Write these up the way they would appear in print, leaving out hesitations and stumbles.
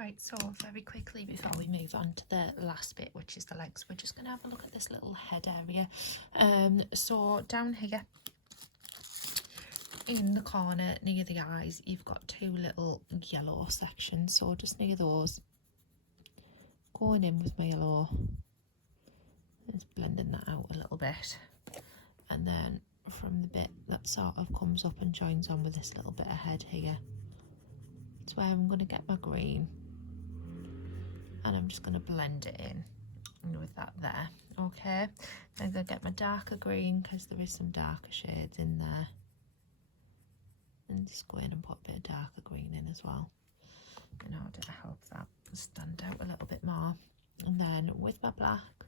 Right, so very quickly before we move on to the last bit, which is the legs, we're just going to have a look at this little head area. So down here in the corner near the eyes, you've got two little yellow sections, so just near those, going in with my yellow, just blending that out a little bit, and then from the bit that sort of comes up and joins on with this little bit of head here, it's where I'm going to get my green, and I'm just going to blend it in with that there. Okay, I'm going to get my darker green because there is some darker shades in there, and just go in and put a bit of darker green in as well in order to help that stand out a little bit more. And then with my black,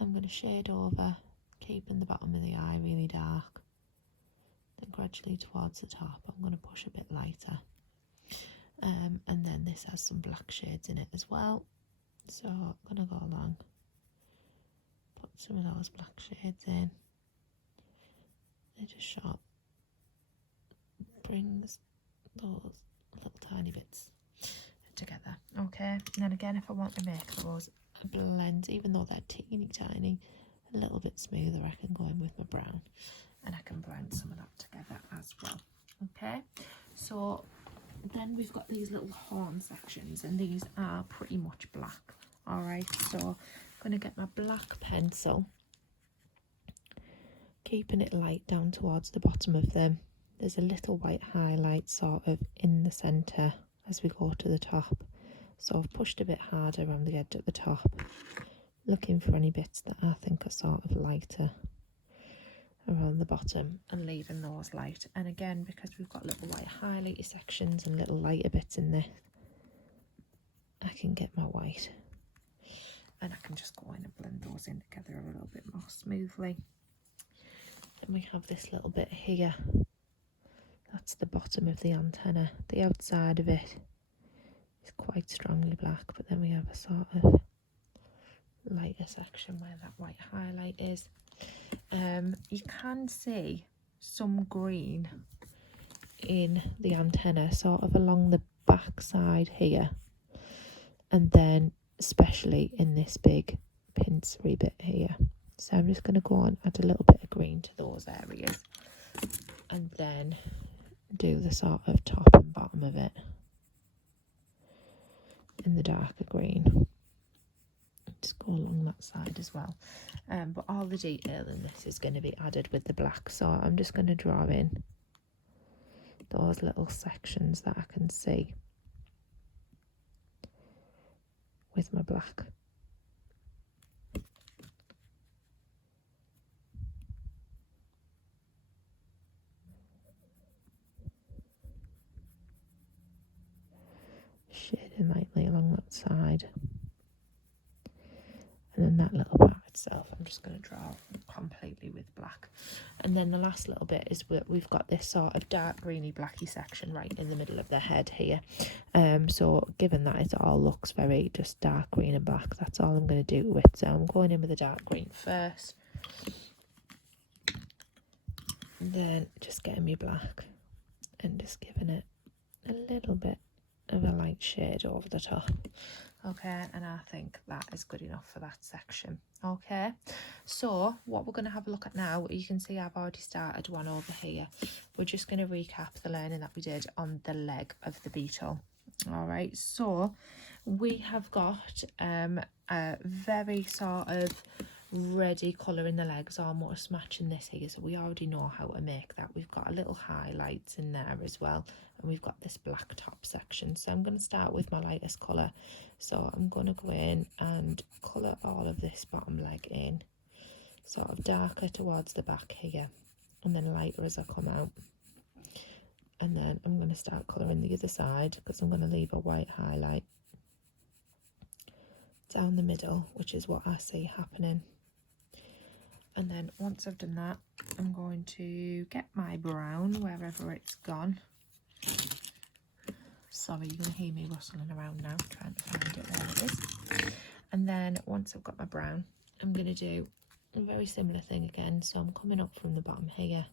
I'm going to shade over, keeping the bottom of the eye really dark, then gradually towards the top I'm going to push a bit lighter, and then this has some black shades in it as well, so I'm going to go along, put some of those black shades in. It just sort brings those little tiny bits together. Okay, and then again, if I want to make those blends, even though they're teeny tiny, a little bit smoother, I can go in with my brown and I can blend some of that together as well. Okay, so then we've got these little horn sections, and these are pretty much black. All right, so I'm going to get my black pencil, keeping it light down towards the bottom of them. There's a little white highlight sort of in the centre as we go to the top, so I've pushed a bit harder around the edge at the top, looking for any bits that I think are sort of lighter around the bottom and leaving those light. And again, because we've got little white highlighty sections and little lighter bits in this, I can get my white and I can just go in and blend those in together a little bit more smoothly. Then we have this little bit here, that's the bottom of the antenna. The outside of it is quite strongly black, but then we have a sort of lighter section where that white highlight is. You can see some green in the antenna sort of along the back side here, and then especially in this big pincery bit here. So I'm just going to go and add a little bit of green to those areas, and then do the sort of top and bottom of it in the darker green. Just go along that side as well, but all the detail in this is going to be added with the black, so I'm just going to draw in those little sections that I can see with my black. Shading lightly along that side, and then that little part itself I'm just going to draw completely with black. And then the last little bit is we've got this sort of dark greeny blacky section right in the middle of the head here, so given that it all looks very just dark green and black, that's all I'm going to do with. So I'm going in with the dark green first, and then just getting me black and just giving it a little bit of a light shade over the top. Okay, and I think that is good enough for that section. Okay, so what we're going to have a look at now, you can see I've already started one over here. We're just going to recap the learning that we did on the leg of the beetle. All right, so we have got a very sort of ready colour in the legs, almost matching this here, so we already know how to make that. We've got a little highlights in there as well, and we've got this black top section. So I'm going to start with my lightest colour, so I'm going to go in and colour all of this bottom leg in, sort of darker towards the back here, and then lighter as I come out. And then I'm going to start colouring the other side, because I'm going to leave a white highlight down the middle, which is what I see happening. And then once I've done that, I'm going to get my brown wherever it's gone. Sorry, you're going to hear me rustling around now, trying to find it where it is. And then once I've got my brown, I'm going to do a very similar thing again. So I'm coming up from the bottom here.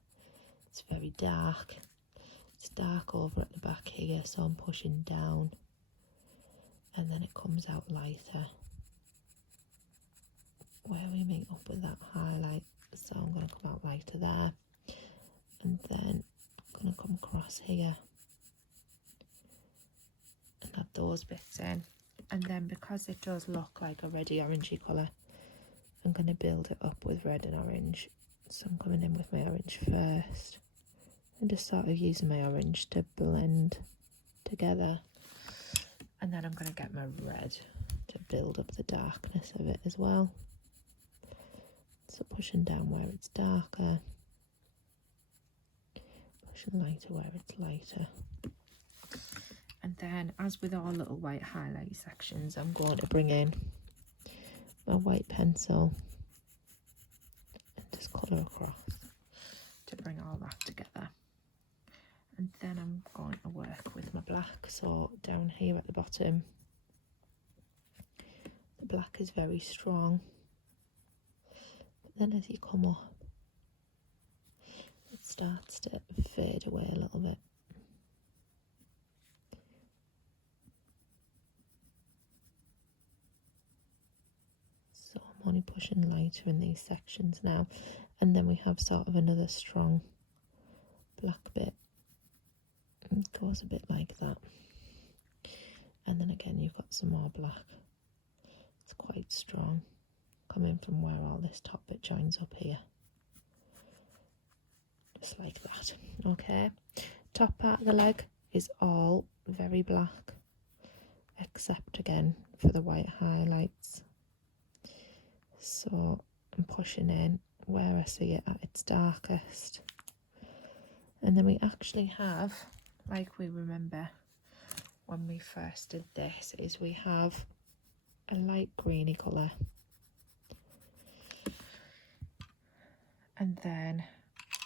It's very dark. It's dark over at the back here, so I'm pushing down and then it comes out lighter where we meet up with that highlight. So I'm going to come out lighter there, and then I'm going to come across here and add those bits in. And then because it does look like a reddy orangey colour, I'm going to build it up with red and orange. So I'm coming in with my orange first and just sort of using my orange to blend together. And then I'm going to get my red to build up the darkness of it as well. So pushing down where it's darker, pushing lighter where it's lighter. And then, as with our little white highlight sections, I'm going to bring in my white pencil and just colour across to bring all that together. And then I'm going to work with my black. So down here at the bottom, the black is very strong. But then as you come up, it starts to fade away a little bit. So I'm only pushing lighter in these sections now. And then we have sort of another strong black bit. It goes a bit like that. And then again, you've got some more black. It's quite strong, coming from where all this top bit joins up here. Just like that. Okay. Top part of the leg is all very black, except again for the white highlights. So I'm pushing in where I see it at its darkest. And then we actually have, like we remember when we first did this, is we have a light greeny colour. And then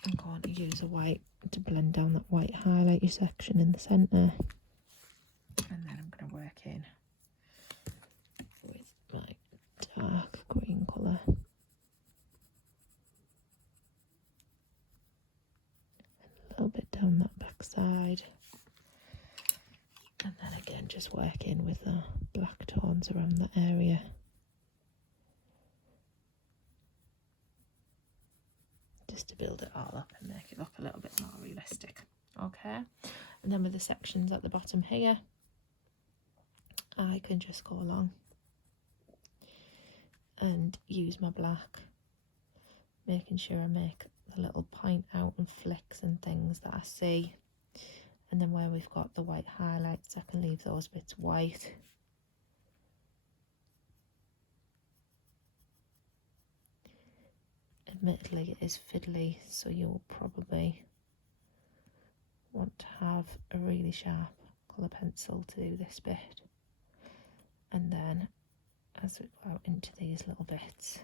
I'm going to use a white to blend down that white highlighter section in the centre. And then I'm going to work in with my dark green colour. A little bit down that back side. And then again, just work in with the black tones around that area. Just to build it all up and make it look a little bit more realistic. Okay, and then with the sections at the bottom here, I can just go along and use my black, making sure I make the little point out and flicks and things that I see. And then where we've got the white highlights, I can leave those bits white. Admittedly, it is fiddly, so you'll probably want to have a really sharp colour pencil to do this bit. And then as we go out into these little bits,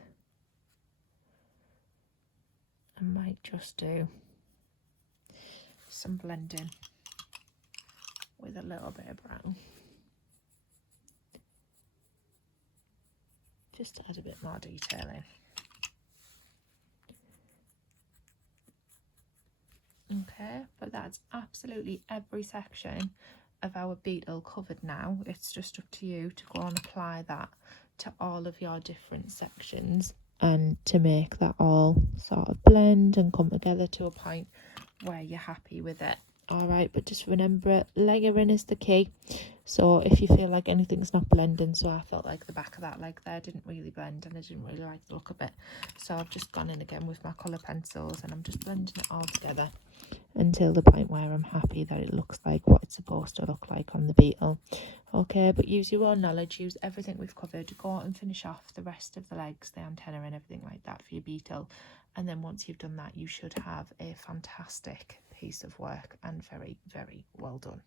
I might just do some blending with a little bit of brown, just to add a bit more detail in. Okay, but that's absolutely every section of our beetle covered now. It's just up to you to go and apply that to all of your different sections and to make that all sort of blend and come together to a point where you're happy with it. All right, but just remember, layering is the key. So if you feel like anything's not blending, so I felt like the back of that leg there didn't really blend and I didn't really like the look of it, so I've just gone in again with my colour pencils and I'm just blending it all together until the point where I'm happy that it looks like what it's supposed to look like on the beetle. Okay, but use your own knowledge, use everything we've covered, go out and finish off the rest of the legs, the antenna and everything like that for your beetle. And then once you've done that, you should have a fantastic piece of work and very, very well done.